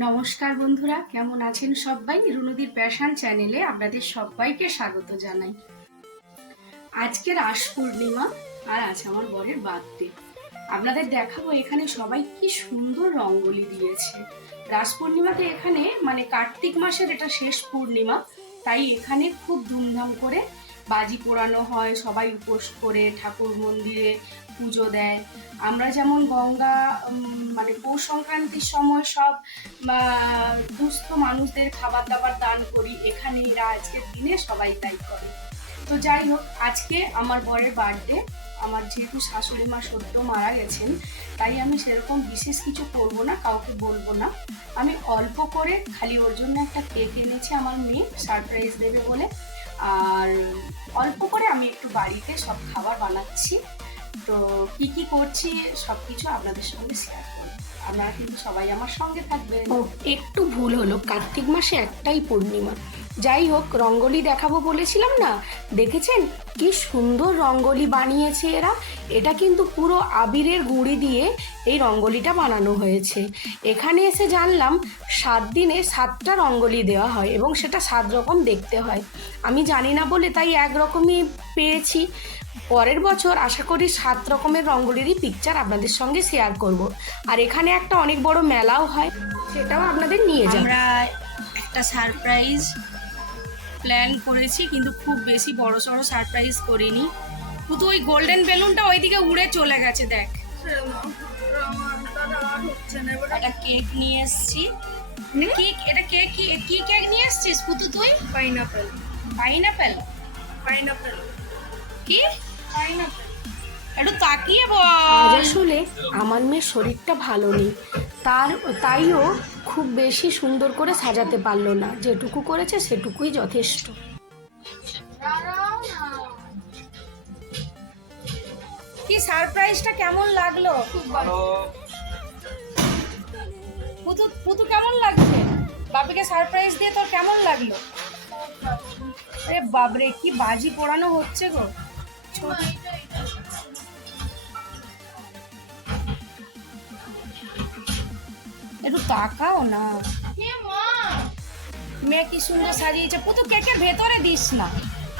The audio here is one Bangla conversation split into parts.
নমস্কার বন্ধুরা, কেমন আছেন সবাই? রুনুদির প্যাশন চ্যানেলে আপনাদের সবাইকে স্বাগত জানাই। আজকে রাস পূর্ণিমা আর আছে আমার বরের বার্থডে। আপনাদের দেখাবো এখানে সবাই কি সুন্দর রঙ্গোলি দিয়েছে। রাস পূর্ণিমাতে এখানে মানে কার্তিক মাসের এটা শেষ পূর্ণিমা, তাই এখানে খুব ধুমধাম করে বাজি পোড়ানো হয়, সবাই উপোস করে ঠাকুর মন্দিরে পুজো দেয়। আমরা যেমন গঙ্গা মানে পৌষ সংক্রান্তির সময় সব দুস্থ মানুষদের খাবার দাবার দান করি, এখানে এরা আজকের দিনে সবাই তাই করে। তো যাই হোক, আজকে আমার বরের বার্থডে। আমার যেহেতু শাশুড়ি মা সদ্য মারা গেছেন, তাই আমি সেরকম বিশেষ কিছু করব না, কাউকে বলবো না। আমি অল্প করে খালি ওর জন্য একটা কেক এনেছি আমার মেয়ে, সারপ্রাইজ দেবে বলে। আর অল্প করে আমি একটু বাড়িতে সব খাবার বানাচ্ছি। তো কি কি করছি সব কিছু আপনাদের সঙ্গে শেয়ার করব। আপনারা কিন্তু সবাই আমার সঙ্গে থাকবেন। একটু ভুল হলো, কার্তিক মাসে একটাই পূর্ণিমা। যাই হোক, রঙ্গোলি দেখাবো বলেছিলাম না, দেখেছেন কি সুন্দর রঙ্গোলি বানিয়েছে এরা। এটা কিন্তু পুরো আবিরের গুঁড়ি দিয়ে এই রঙ্গোলিটা বানানো হয়েছে। এখানে এসে জানলাম 7 দিনে 7টা রঙ্গোলি দেওয়া হয় এবং সেটা 7 রকম দেখতে হয়। আমি জানি না বলে তাই একরকমই পেয়েছি। পরের বছর আশা করি 7 রকমের রঙ্গোলিরই পিকচার আপনাদের সঙ্গে শেয়ার করব। আর এখানে একটা অনেক বড় মেলাও হয়, সেটাও আপনাদের নিয়ে যাব। আমরা একটা সারপ্রাইজ প্ল্যান করেছি, কিন্তু খুব বেশি বড় সড়ো সারপ্রাইজ করিনি। শুধু ওই গোল্ডেন বেলুনটা ওইদিকে উড়ে চলে গেছে, দেখ। একটা কেক নিয়ে এসেছি। এটা কেক কি কেক নিয়ে এসেছিস পুতু তুই? পাইনাপেল। পাইনাপেল? পাইনাপেল কি পাইনাপেল একটু তাকিয়ে বল। আসলে আমার মেয়ের শরীরটা ভালো নেই, তাইও খুব বেশি সুন্দর করে সাজাতে পারলো না। যেটুকু করেছে সেটুকুই যথেষ্ট। কি সারপ্রাইজটা কেমন লাগলো? খুব ভালো। পুতু কেমন লাগছে? বাপিকে সারপ্রাইজ দিয়ে তোর কেমন লাগলো? আরে বাবরে, কি বাজি পোড়ানো হচ্ছে গো। একটু তাকাও না। মেয়ে কি সুন্দর সাজিয়েছে। পুতু কেকের ভেতরে দিস না।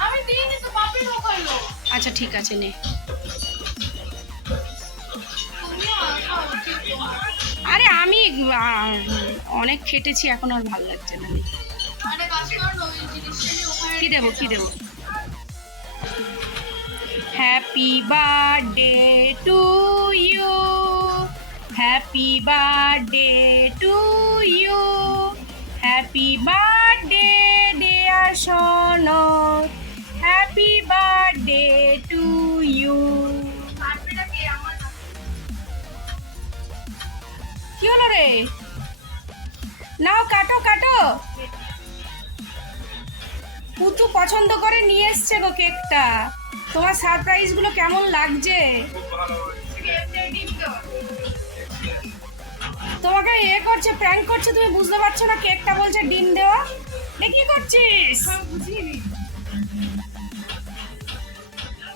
আমি দিইনি তো, বাপি ঢোকাইলো। আচ্ছা ঠিক আছে, নে। আরে আমি অনেক খেটেছি, এখন আর ভালো লাগছে না। আরে কাজ কর না, ওই জিনিসটা ওখানে কি দেবো কি দেবো? Happy birthday to you, happy birthday to you, happy birthday dear Sanak, happy birthday to you. কাটবেটা কে? আমার কি হলো রে? নাও কাটো কাটো। পুতু পছন্দ করে নিয়ে এসছে গো কেকটা। তোমার সারপ্রাইজ গুলো কেমন লাগছে? তোমাকে করছে, প্র্যাঙ্ক করছে, তুমি বুঝতে পারছো না? কেকটা বলছে ডিম দেওয়া। এ কি করছিস? বুঝিনি।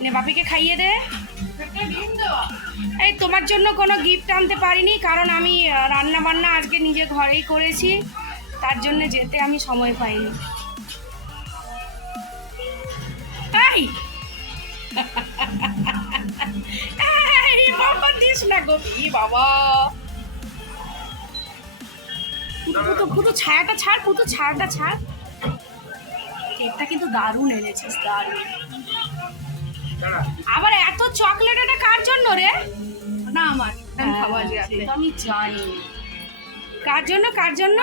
নে বাপিকে খাইয়ে দে। একটা ডিম দেওয়া। এই তোমার জন্য কোনো গিফট আনতে পারিনি, কারণ আমি রান্না বান্না আজকে নিজে ঘরেই করেছি, তার জন্য যেতে আমি সময় পাইনি। এই এই বাবা দিস না গো, বাবা। পুতু ছায়াটা ছাড়, পুতু ছায়াটা ছাড়। কেকটা কিন্তু দারুণ এনেছিস, দারুণ। আবার এত চকলেট, এটা কার জন্য রে? না আমার, আমি খাবো আজকে রাতে। সেটা আমি জানি। কার জন্য কার জন্য?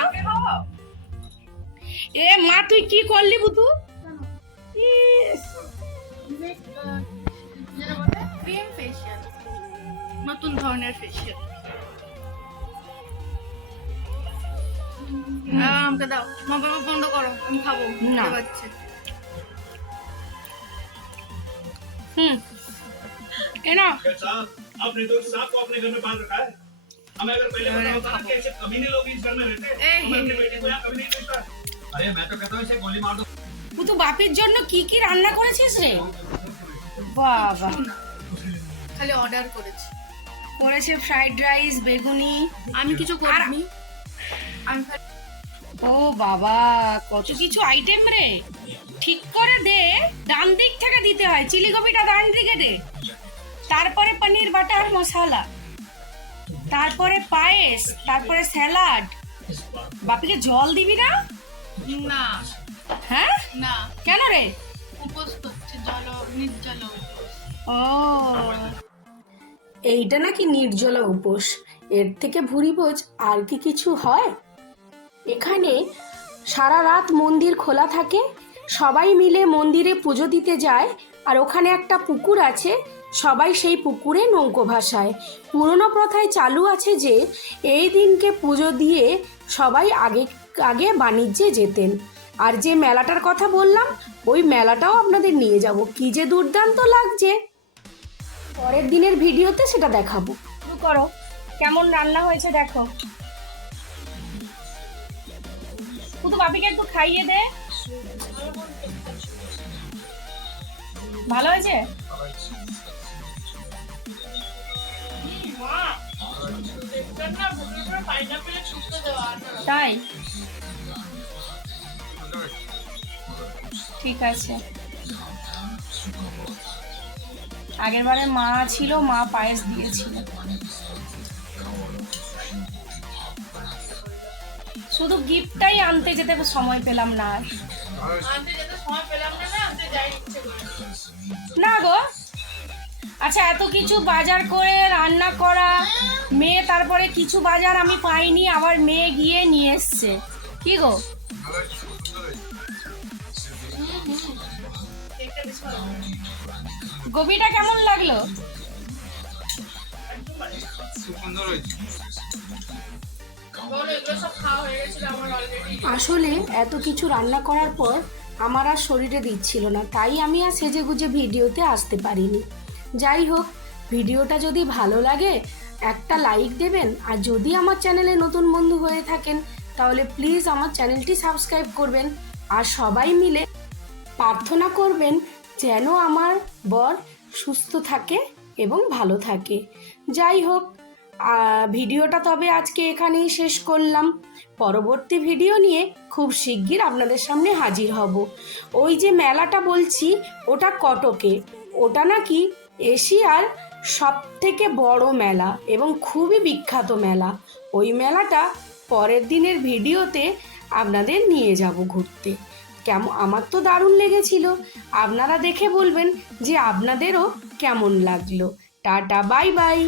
এ মা, তুই কি করলি পুতু? যেটা বলে ক্রিম ফেশিয়াল, নতুন ধরনের ফেশিয়াল। আমাকে দাও, মোবাইল বন্ধ করো, আমি খাবো। না। পাচ্ছে এ না। आपने तो सांप को अपने घर में बांध रखा है। हमें अगर पहले पता होता ना कि ऐसे कमीने लोग इस घर में रहते हैं, तो मैं अपने बेटे को यहाँ कभी नहीं भेजता। अरे मैं तो कहता हूँ इसे गोली मार दो। পুতু বাপির জন্য কি কি রান্না করেছিস রে? বাবা, খালি অর্ডার করেছি। করেছে ফ্রাইড রাইস, বেগুনি। আমি কিছু করিনি, আমি ও বাবা, কত কিছু আইটেম রে। ঠিক করে দে, ডান দিক থেকে দিতে হয়। চিলি কপিটা ডান দিকে দে, তারপরে পনির বাটার মশলা, তারপরে পায়েস, তারপরে স্যালাড। বাপিকে জল দিবি না? না হ্যাঁ, না, কেন রে? উপোস করছে, নির্জল উপোস। ও, এইটা নাকি নির্জলা উপোস। এর থেকে ভুরি ভোজ আর কি কিছু হয়? এখানে সারা রাত মন্দির খোলা থাকে, সবাই মিলে মন্দিরে পুজো দিতে যায়। আর ওখানে একটা পুকুর আছে, সবাই সেই পুকুরে নৌকো ভাসায়। পুরনো প্রথায় চালু আছে যে এই দিনকে পুজো দিয়ে সবাই আগে আগে বাণিজ্যে যেতেন। আর যে মেলাটার কথা বললাম, ওই মেলাটাও আপনাদের নিয়ে যাব। কি যে দুর্দান্ত লাগছে, পরের দিনের ভিডিওতে সেটা দেখাবো। শুরু করো, কেমন রান্না হয়েছে দেখো। শুধু বাপিকে একটু খাইয়ে দে। ভালো হয়েছে? তাই, ঠিক আছে। আগের বারে মা ছিল, মা পায়েস দিয়েছিল। শুধু গিফটটাই আনতে যেতে সময় পেলাম না আর। না গো, আচ্ছা, এত কিছু বাজার করে রান্না করা, মেয়ে তারপরে কিছু বাজার আমি পাইনি, আবার মেয়ে গিয়ে নিয়ে এসছে। কি গো, গোবিটা কেমন লাগলো? আসলে এত কিছু রান্না করার পর আমার আর শরীরে দিচ্ছিল না, তাই আমি আর সেজেগুজে ভিডিওতে আসতে পারিনি। যাই হোক, ভিডিওটা যদি ভালো লাগে একটা লাইক দেবেন, আর যদি আমার চ্যানেলে নতুন বন্ধু হয়ে থাকেন তাহলে প্লিজ আমার চ্যানেলটি সাবস্ক্রাইব করবেন। আর সবাই মিলে প্রার্থনা করবেন যেন আমার বর সুস্থ থাকে এবং ভালো থাকে। যাই হোক, ভিডিওটা তবে আজকে এখানেই শেষ করলাম। পরবর্তী ভিডিও নিয়ে খুব শিগগির আপনাদের সামনে হাজির হব। ওই যে মেলাটা বলছি, ওটা কটকে। ওটা নাকি এশিয়ার সবথেকে বড় মেলা এবং খুবই বিখ্যাত মেলা। ওই মেলাটা পরের দিনের ভিডিওতে আপনাদের নিয়ে যাব ঘুরতে। কেমন, আমার তো দারুণ লেগেছিল। আপনারা দেখে বলবেন যে আপনাদেরও কেমন লাগলো। Tata, bye bye.